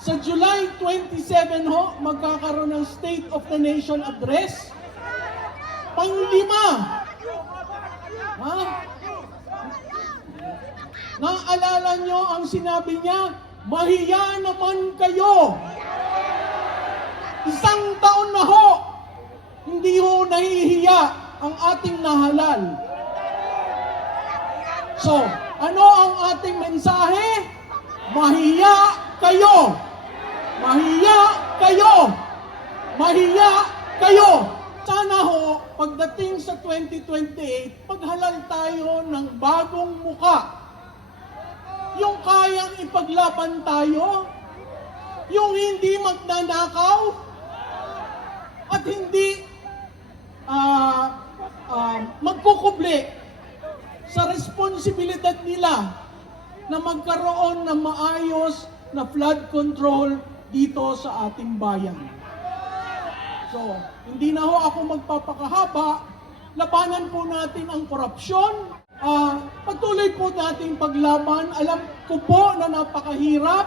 Sa July 27 ho, magkakaroon ng State of the Nation Address. Panglima. Ha? Naalala nyo ang sinabi niya, mahiya naman kayo. Isang taon na ho, hindi ho nahihiya ang ating nahalal. So, ano ang ating mensahe? Mahiya kayo! Mahiya kayo! Mahiya kayo! Sana ho, pagdating sa 2028, paghalal tayo ng bagong muka. Yung kayang ipaglaban tayo, yung hindi magnanakaw, at hindi magkukubli sa responsibilidad nila na magkaroon ng maayos na flood control dito sa ating bayan. So, hindi na ho ako magpapakahaba, labanan po natin ang korupsyon, patuloy po nating paglaban. Alam ko po na napakahirap,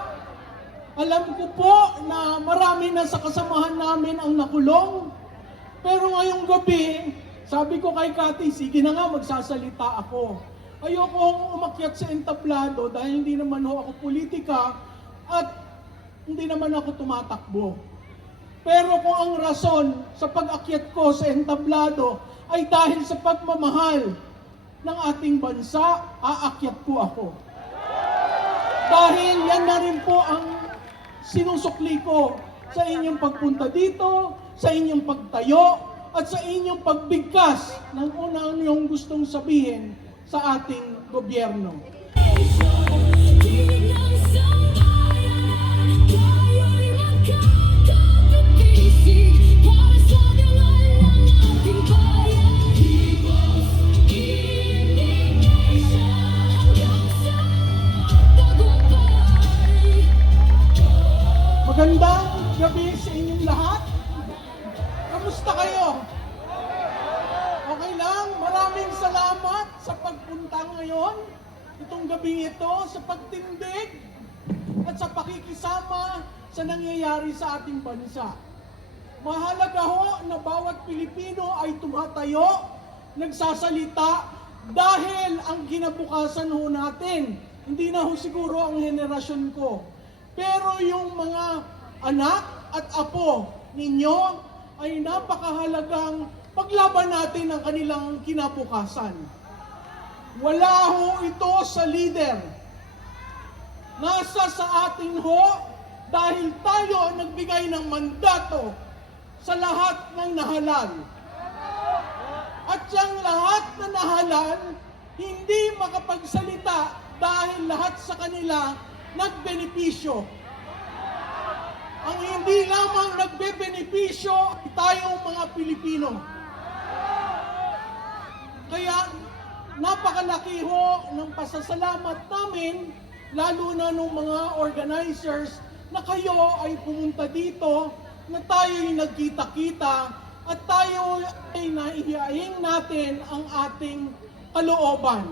alam ko po na marami na sa kasamahan namin ang nakulong, pero ngayong gabi, sabi ko kay Cathy, sige na nga, magsasalita ako. Ayokong umakyat sa entablado dahil hindi naman ho ako politika at hindi naman ako tumatakbo. Pero kung ang rason sa pag-akyat ko sa entablado ay dahil sa pagmamahal ng ating bansa, aakyat po ako. Dahil yan na rin po ang sinusukli ko sa inyong pagpunta dito, sa inyong pagtayo, at sa inyong pagbigkas ng unang yung gustong sabihin sa ating gobyerno. Magandang gabi sa inyong lahat. Kamusta kayo? Okay lang? Maraming salamat sa pagpunta ngayon, itong gabi ito, sa pagtindig at sa pakikisama sa nangyayari sa ating bansa. Mahalaga ho na bawat Pilipino ay tumatayo, nagsasalita, dahil ang kinabukasan ho natin, hindi na ho siguro ang henerasyon ko, pero yung mga anak at apo ninyo ay napakahalagang paglaban natin ang kanilang kinabukasan. Wala ho ito sa leader. Nasa sa atin ho dahil tayo ang nagbigay ng mandato sa lahat ng nahalal. At yung lahat na nahalal, hindi makapagsalita dahil lahat sa kanila nagbenepisyo. Ang hindi lamang nagbebenepisyo ay tayong mga Pilipino. Kaya napakalaki ho ng pasasalamat namin, lalo na ng mga organizers, na kayo ay pumunta dito, na tayo'y nagkita-kita, at tayo ay naihiyain natin ang ating kalooban.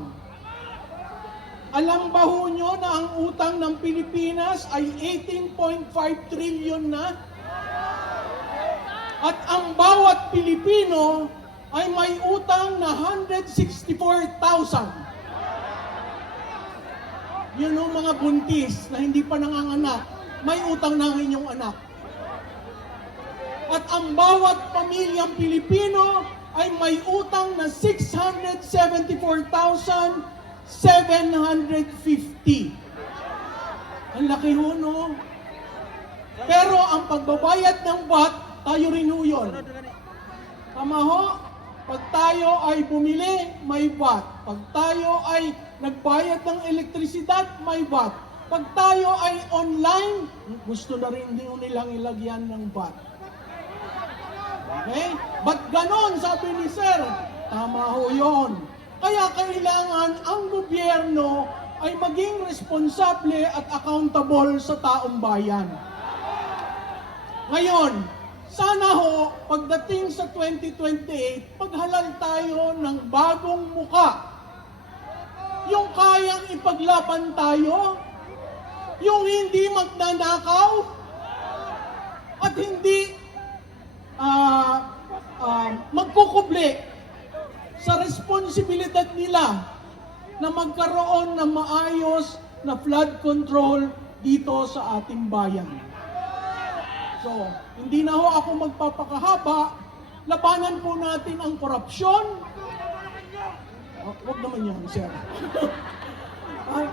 Alam ba ho nyo na ang utang ng Pilipinas ay 18.5 trillion na? At ang bawat Pilipino ay may utang na 164,000. Yun ang mga buntis na hindi pa nanganganak, may utang na ang inyong anak. At ang bawat pamilyang Pilipino ay may utang na 674,750. Ang laki ho, no? Pero ang pagbabayad ng VAT, tayo rin ho yun. Tama ho? Pag tayo ay bumili, may VAT. Pag tayo ay nagbayad ng elektrisidad, may VAT. Pag tayo ay online, gusto na rin nilang ilagyan ng VAT. Okay? Ba't ganon, sabi ni Sir? Tama ho yun. Kaya kailangan ang gobyerno ay maging responsable at accountable sa taong bayan. Ngayon, sana ho, pagdating sa 2028, paghalal tayo ng bagong muka. Yung kayang ipaglaban tayo, yung hindi magnanakaw at hindi magkukubli sa responsibilidad nila na magkaroon ng maayos na flood control dito sa ating bayan. So, hindi na ho ako magpapakahaba, labanan po natin ang korupsyon. Huwag naman yan, sir.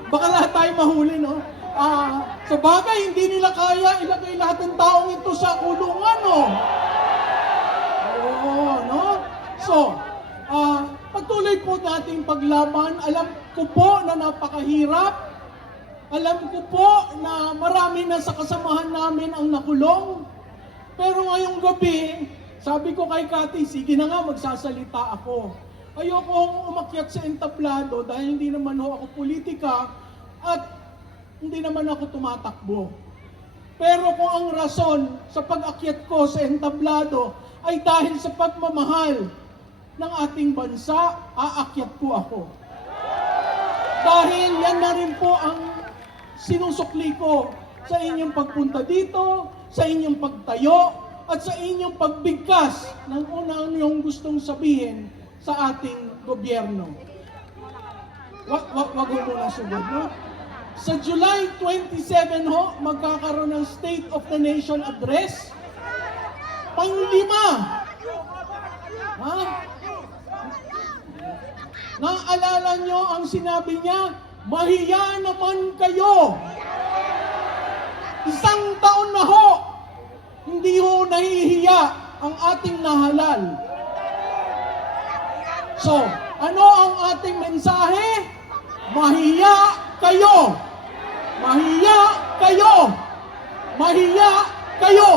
Baka lahat tayo mahuli, no? Sa bagay, hindi nila kaya ilagay lahat ng taong ito sa kulungan, no? Oo, no? So, patuloy po nating paglaban. Alam ko po na napakahirap. Alam ko po na marami na sa kasamahan namin ang nakulong. Pero ngayong gabi, sabi ko kay Cathy, sige na nga, magsasalita ako. Ayokong umakyat sa entablado dahil hindi naman ho ako politika at hindi naman ako tumatakbo. Pero kung ang rason sa pag-akyat ko sa entablado ay dahil sa pagmamahal ng ating bansa, aakyat po ako. Dahil yan na rin po ang sinusukli ko sa inyong pagpunta dito, sa inyong pagtayo, at sa inyong pagbigkas ng unang yung gustong sabihin sa ating gobyerno. Wag mo muna sugod, no? Sa July 27 ho, magkakaroon ng State of the Nation Address. Panglima. Ha? Naalala nyo ang sinabi niya, mahiya naman kayo. Isang taon na ho, hindi ho nahihiya ang ating nahalal. So, ano ang ating mensahe? Mahiya kayo! Mahiya kayo! Mahiya kayo!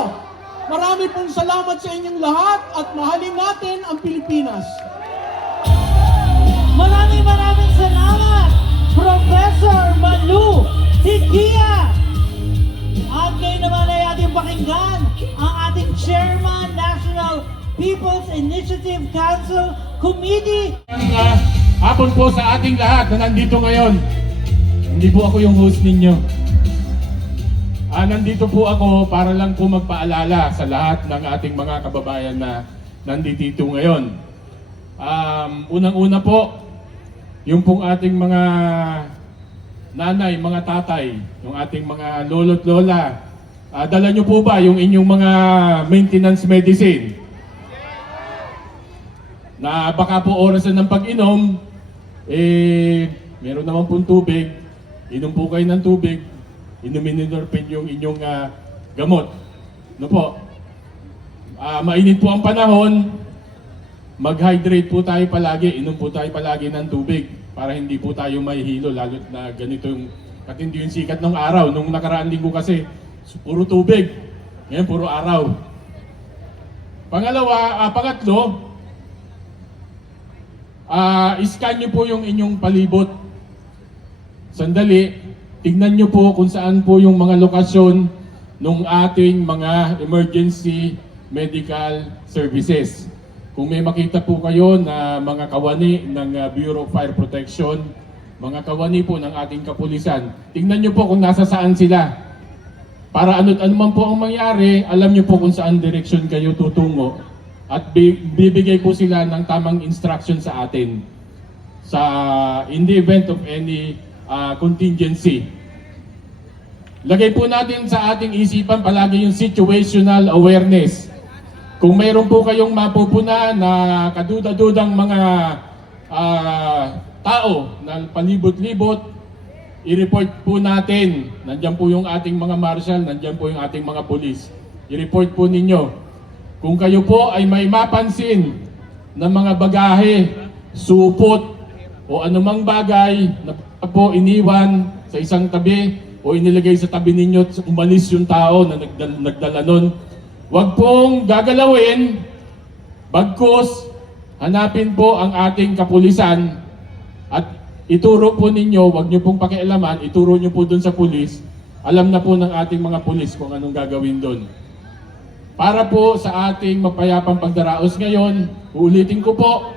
Marami pong salamat sa inyong lahat at mahalin natin ang Pilipinas. Maraming salamat, Professor Malu Tikia! At ngayon naman ay ating pakinggan ang ating Chairman, National People's Initiative Council Committee. Hapon po sa ating lahat na nandito ngayon. Hindi po ako yung host ninyo. Nandito po ako para lang po magpaalala sa lahat ng ating mga kababayan na nandito ngayon. Unang-una po, yung pong ating mga nanay, mga tatay, yung ating mga lolo't lola, dala nyo po ba yung inyong mga maintenance medicine? Na baka po orasan ng pag-inom, meron naman pong tubig, inom po kayo ng tubig, inumin ninorpin yung inyong gamot. No po? Mainit po ang panahon, mag-hydrate po tayo palagi, inom po tayo palagi ng tubig para hindi po tayo mahihilo, lalo na ganito yung katindi yung sikat ng araw. Nung nakaraan linggo kasi, puro tubig, ngayon puro araw. Pangatlo, scan nyo po yung inyong palibot. Sandali, tignan nyo po kung saan po yung mga lokasyon ng ating mga emergency medical services. Kung may makita po kayo na mga kawani ng Bureau of Fire Protection, mga kawani po ng ating kapulisan, tignan nyo po kung nasa saan sila. Para ano man po ang mangyari, alam nyo po kung saan direksyon kayo tutungo. At bibigay po sila ng tamang instruction sa atin in the event of any contingency. Lagay po natin sa ating isipan palagi yung situational awareness. Kung mayroon po kayong mapupunan na kaduda-dudang mga tao na palibot-libot, i-report po natin. Nandiyan po yung ating mga marshal, nandiyan po yung ating mga pulis. I-report po ninyo. Kung kayo po ay may mapansin na mga bagahe, supot, o anumang bagay na po iniwan sa isang tabi o inilagay sa tabi ninyo at umalis yung tao na nagdala nun, huwag pong gagalawin, bagkus, hanapin po ang ating kapulisan at ituro po ninyo, huwag nyo pong pakialaman, ituro nyo po dun sa pulis, alam na po ng ating mga pulis kung anong gagawin dun. Para po sa ating mapayapang pagdaraos ngayon, uulitin ko po,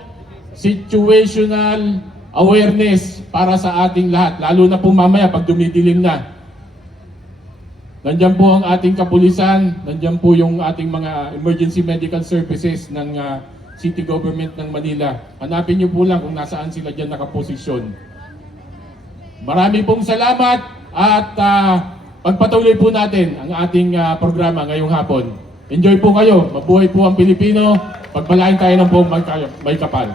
situational awareness para sa ating lahat, lalo na po mamaya pag dumidilim na. Nandiyan po ang ating kapulisan, nandiyan po yung ating mga emergency medical services ng city government ng Manila. Hanapin niyo po lang kung nasaan sila dyan nakaposisyon. Marami pong salamat at pagpatuloy po natin ang ating programa ngayong hapon. Enjoy po kayo, mabuhay po ang Pilipino, pagpalain tayo ng buong may kapal.